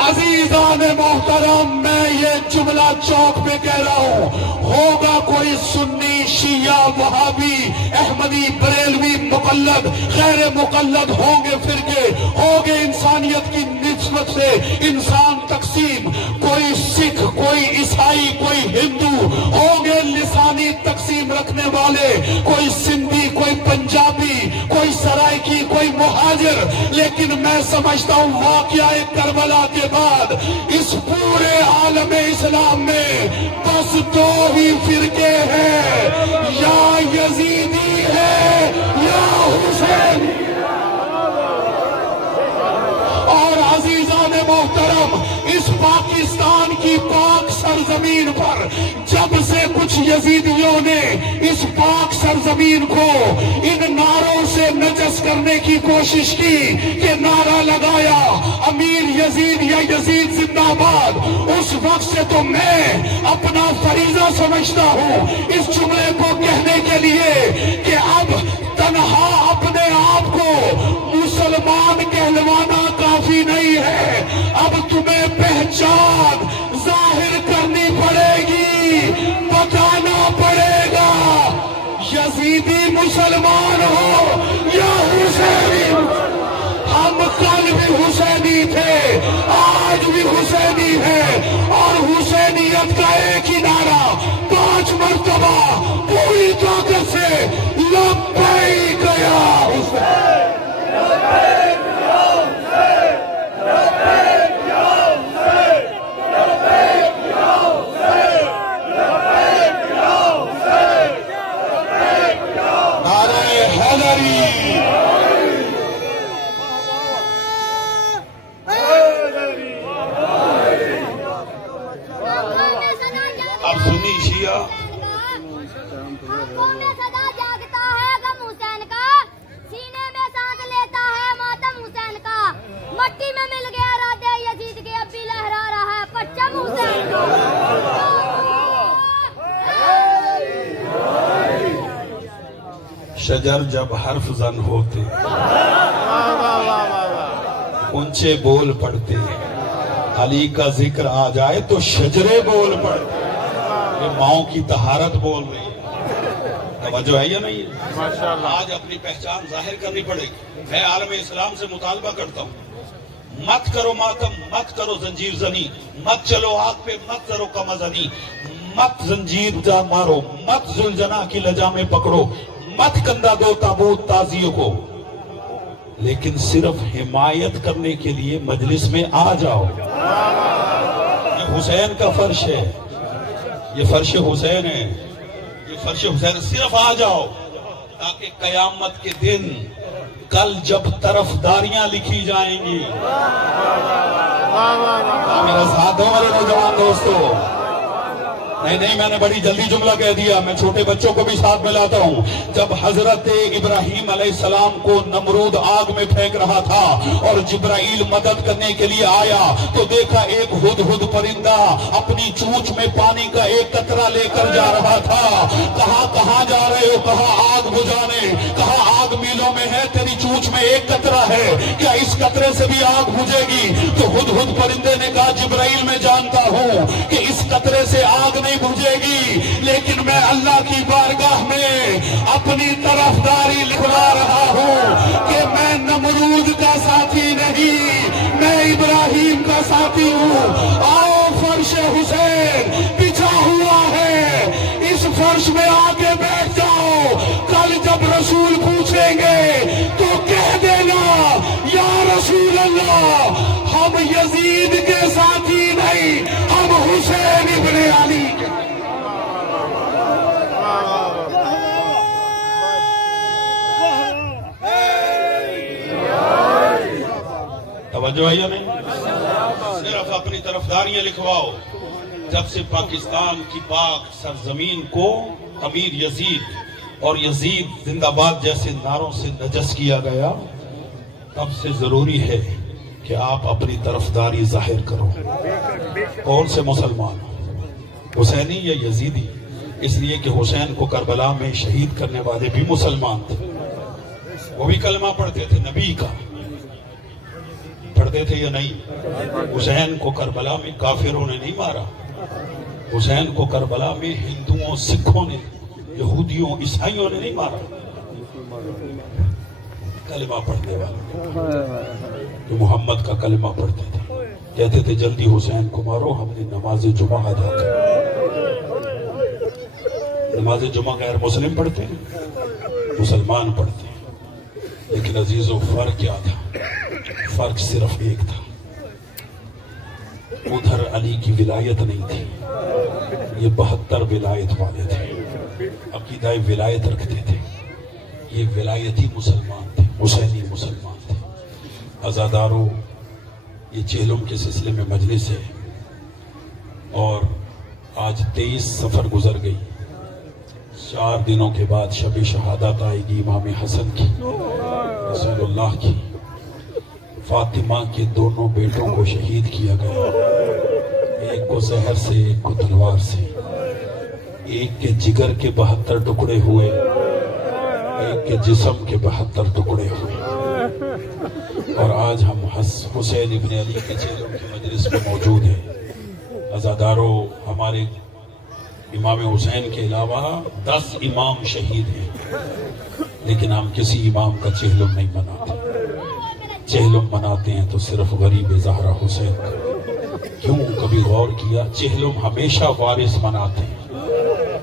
عزیزان محترم، میں یہ جملہ چوک پہ کہہ رہا ہوں، ہوگا کوئی سنی، شیعہ، وہابی، احمدی، بریلوی، مقلد، غیر مقلد، ہوں گے فرقے، ہوگے انسانیت کی نسبت سے انسان تقسیم، کوئی سکھ، کوئی عیسائی، کوئی ہندو، ہوگے لسانی تقسیم رکھنے والے، کوئی سندھی، کوئی پنجابی، کوئی سرائکی، کوئی مہاجر، لیکن میں سمجھتا ہوں واقعہ کربلا کے بعد اس پورے عالم اسلام میں بس 2 ہی فرقے ہیں، یا یزیدی ہے یا حسینی۔ اور عزیزان محترم، اس پاکستان کی پاک سرزمین پر جب سے کچھ یزیدیوں نے اس پاک سرزمین کو ان نعروں سے نجس کرنے کی کوشش کی کہ نعرہ لگایا امیر یزید یا یزید زندہ باد، اس وقت سے تو میں اپنا فریضہ سمجھتا ہوں اس جملے کو کہنے کے لیے کہ اب تنہا اپنے آپ کو مسلمان کہلوانا کافی نہیں ہے، اب تمہیں پہچان ظاہر کرنی پڑے گی، بتانا پڑے گا یزیدی مسلمان ہو یا حسینی۔ ہم کل بھی حسینی تھے، آج بھی حسینی ہے، اور حسینیت کا ایک ہی نعرہ 5 مرتبہ پوری طاقت سے لبیک یا حسین، لبیک یا حسین، لبیک یا حسین۔ شجر جب حرف زن ہوتے اونچے بول پڑتے، علی کا ذکر آ جائے تو شجرے بول پڑتے۔ یہ ماؤں کی طہارت بول رہی ہے، توجہ ہے یا نہیں ہے؟ آج اپنی پہچان ظاہر کرنی پڑے گی۔ میں عالم اسلام سے مطالبہ کرتا ہوں، مت کرو ماتم، مت کرو زنجیر زنی، مت چلو آگ پہ، مت کرو کمزنی، مت زنجیر جا مارو، مت زلجنا کی لجا میں پکڑو، مت کندہ دو تابوت تازیوں کو، لیکن صرف حمایت کرنے کے لیے مجلس میں آ جاؤ۔ یہ حسین کا فرش ہے، یہ فرش حسین ہے، یہ فرش حسین، صرف آ جاؤ تاکہ قیامت کے دن کل جب طرفداریاں لکھی جائیں گی، میرا ساتھ دو میرے نوجوان دوستو، نہیں میں نے بڑی جلدی جملہ کہہ دیا، میں چھوٹے بچوں کو بھی ساتھ ملاتا ہوں۔ جب حضرت ابراہیم علیہ السلام کو نمرود آگ میں پھینک رہا تھا اور جبرائیل مدد کرنے کے لیے آیا تو دیکھا ایک ہدہد پرندہ اپنی چونچ میں پانی کا ایک قطرہ لے کر جا رہا تھا۔ کہاں جا رہے ہو؟ کہا آگ بجھانے۔ کہا آگ میلوں میں ہے، تیری چونچ میں ایک قطرہ ہے، کیا اس قطرے سے بھی آگ بجھے گی؟ تو ہدہد پرندے نے کہا جبرائیل میں جانتا ہوں کہ اس قطرے سے آگ نہیں بجھے گی، لیکن میں اللہ کی بارگاہ میں اپنی طرفداری لکھوا رہا ہوں کہ میں نمرود کا ساتھی نہیں، میں ابراہیم کا ساتھی ہوں۔ آؤ فرش حسین بچھا ہوا ہے، اس فرش میں آ کے بیٹھ جاؤ، کل جب رسول پوچھیں گے تو کہہ دینا یا رسول اللہ ہم یزید کے ساتھی نہیں، ہم حسین ابن علی کے۔ توجہ ہے یا نہیں؟ صرف اپنی طرفداریاں لکھواؤ۔ جب سے پاکستان کی پاک سرزمین کو امیر یزید اور یزید زندہ باد جیسے نعروں سے نجس کیا گیا، تب سے ضروری ہے کہ آپ اپنی طرفداری ظاہر کرو۔ کون سے مسلمان، حسینی یا یزیدی؟ اس لیے کہ حسین کو کربلا میں شہید کرنے والے بھی مسلمان تھے، وہ بھی کلمہ پڑھتے تھے، نبی کا پڑھتے تھے یا نہیں؟ حسین کو کربلا میں کافروں نے نہیں مارا، حسین کو کربلا میں ہندوؤں، سکھوں نے، یہودیوں، عیسائیوں نے نہیں مارا، کلمہ پڑھنے والے جو محمد کا کلمہ پڑھتے تھے، کہتے تھے جلدی حسین کو مارو، ہم نے نماز جمعہ ادا کر۔ نماز جمعہ غیر مسلم پڑھتے ہیں، مسلمان پڑھتے ہیں، لیکن عزیزو فرق کیا تھا؟ فرق صرف ایک تھا، ادھر علی کی ولایت نہیں تھی، یہ 72 ولایت والے تھے، عقیدہ ولایت رکھتے تھے، یہ ولایتی مسلمان تھے، حسینی مسلمان تھے۔ عزادارو، یہ چہلم کے سلسلے میں مجلس ہے اور آج 23 سفر گزر گئی، 4 دنوں کے بعد شب شہادت آئے گی امام حسن کی، رسول اللہ کی۔ فاطمہ کے دونوں بیٹوں کو شہید کیا گیا، ایک کو زہر سے، ایک کو تلوار سے، ایک کے جگر کے 72 ٹکڑے ہوئے، ایک کے جسم کے 72 ٹکڑے ہوئے، اور آج ہم حسین ابن علی کے چہلم کی مجلس میں موجود ہیں۔ عزادارو، ہمارے امام حسین کے علاوہ 10 امام شہید ہیں، لیکن ہم کسی امام کا چہلم نہیں مناتے، چہلم مناتے ہیں تو صرف غریب زہرا حسین کا۔ کیوں؟ کبھی غور کیا؟ چہلم ہمیشہ وارث مناتے ہیں،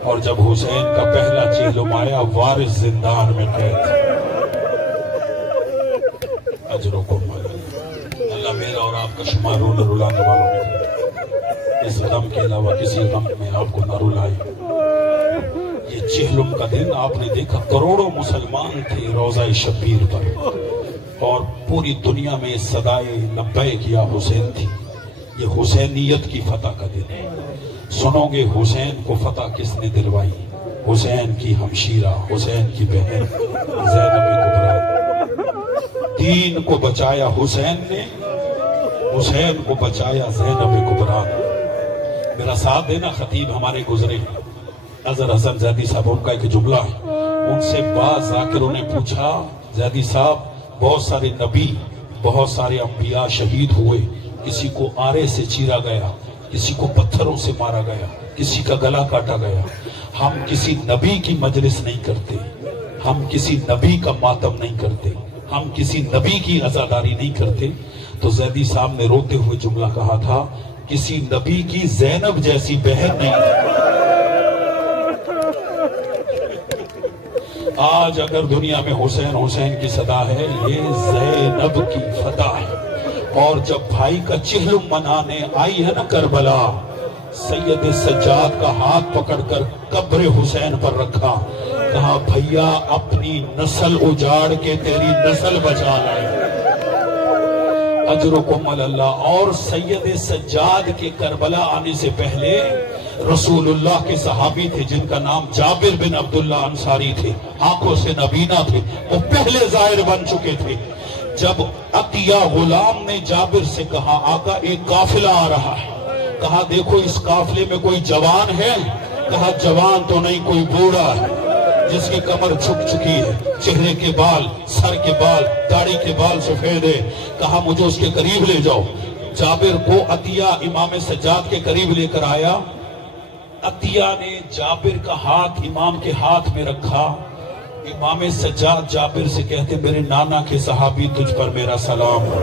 اور جب حسین کا پہلا چہلم آیا وارث زندان میں قید تھے۔ اجروں کو اللہ میرا اور آپ کا شمار رلانے والوں میں کرے، اس غم کے علاوہ کسی غم میں آپ کو نہ رلائے۔ یہ چہلم کا دن آپ نے دیکھا، کروڑوں مسلمان تھے روضہ شبیر پر، اور پوری دنیا میں صدائے لبیک یا حسین تھی۔ یہ حسینیت کی فتح کا دن ہے۔ سنو گے حسین کو فتح کس نے دلوائی؟ حسین کی ہمشیرہ، حسین کی بہن زینب کبریٰ۔ دین کو بچایا حسین نے، حسین کو بچایا زینب کبریٰ۔ میرا ساتھ دینا، خطیب ہمارے گزرے اظہر حسن زیدی صاحب، ان کا ایک جملہ ہے، ان سے بعض ذاکروں نے پوچھا زیدی صاحب بہت سارے نبی بہت سارے انبیاء شہید ہوئے، کسی کو آرے سے چیرا گیا، کسی کو پتھروں سے مارا گیا، کسی کا گلا کاٹا گیا، ہم کسی نبی کی مجلس نہیں کرتے، ہم کسی نبی کا ماتم نہیں کرتے، ہم کسی نبی کی عزاداری نہیں کرتے۔ تو زیدی صاحب نے روتے ہوئے جملہ کہا تھا کسی نبی کی زینب جیسی بہن نہیں ہے۔ آج اگر دنیا میں حسین حسین کی صدا ہے، یہ زینب کی فتح ہے۔ اور جب بھائی کا چہلم منانے آئی ہے نا کربلا، سید سجاد کا ہاتھ پکڑ کر قبر حسین پر رکھا، کہا بھیا اپنی نسل اجاڑ کے تیری نسل بچا لائے، اجرکم اللہ۔ اور سید سجاد کے کربلا آنے سے پہلے رسول اللہ کے صحابی تھے جن کا نام جابر بن عبداللہ انصاری تھے، آنکھوں سے نبینا تھے، وہ پہلے ظاہر بن چکے تھے۔ جب عطیہ غلام نے جابر سے کہا آقا ایک قافلہ آ رہا ہے، کہا دیکھو اس قافلے میں کوئی جوان ہے، کہا جوان تو نہیں کوئی بوڑھا ہے جس کی کمر جھک چکی ہے، چہرے کے بال، سر کے بال، داڑھی کے بال سفید ہے، کہا مجھے اس کے قریب لے جاؤ۔ جابر کو عطیہ امام سجاد کے قریب لے کر آیا، عطیہ نے جابر کا ہاتھ امام کے ہاتھ میں رکھا، امام سجاد جابر سے کہتے میرے نانا کے صحابی تجھ پر میرا سلام ہو۔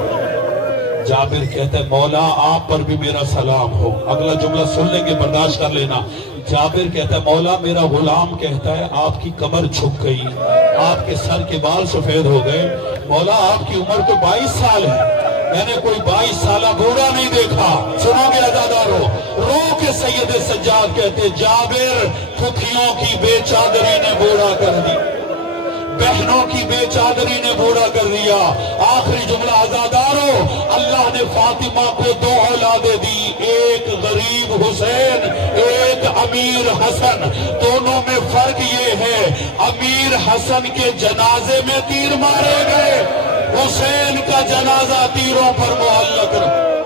جابر کہتا ہے مولا آپ پر بھی میرا سلام ہو۔ اگلا جملہ سن لیں گے، برداشت کر لینا۔ جابر کہتا ہے مولا میرا غلام کہتا ہے آپ کی کمر جھک گئی، آپ کے سر کے بال سفید ہو گئے، مولا آپ کی عمر تو 22 سال ہے، میں نے کوئی 22 سالہ بوڑھا نہیں دیکھا۔ سنو گے عزادارو، رو کے سید سجاد کہتے جابر پھپھیوں کی بے چادری نے بوڑھا کر دی، بہنوں کی بے چادری نے بوڑھا کر دیا۔ آخری جملہ عزادارو، اللہ نے فاطمہ کو 2 اولادیں دی، ایک غریب حسین، ایک امیر حسن۔ دونوں میں فرق یہ ہے امیر حسن کے جنازے میں تیر مارے گئے، حسین کا جنازہ تیروں پر معلق رہا۔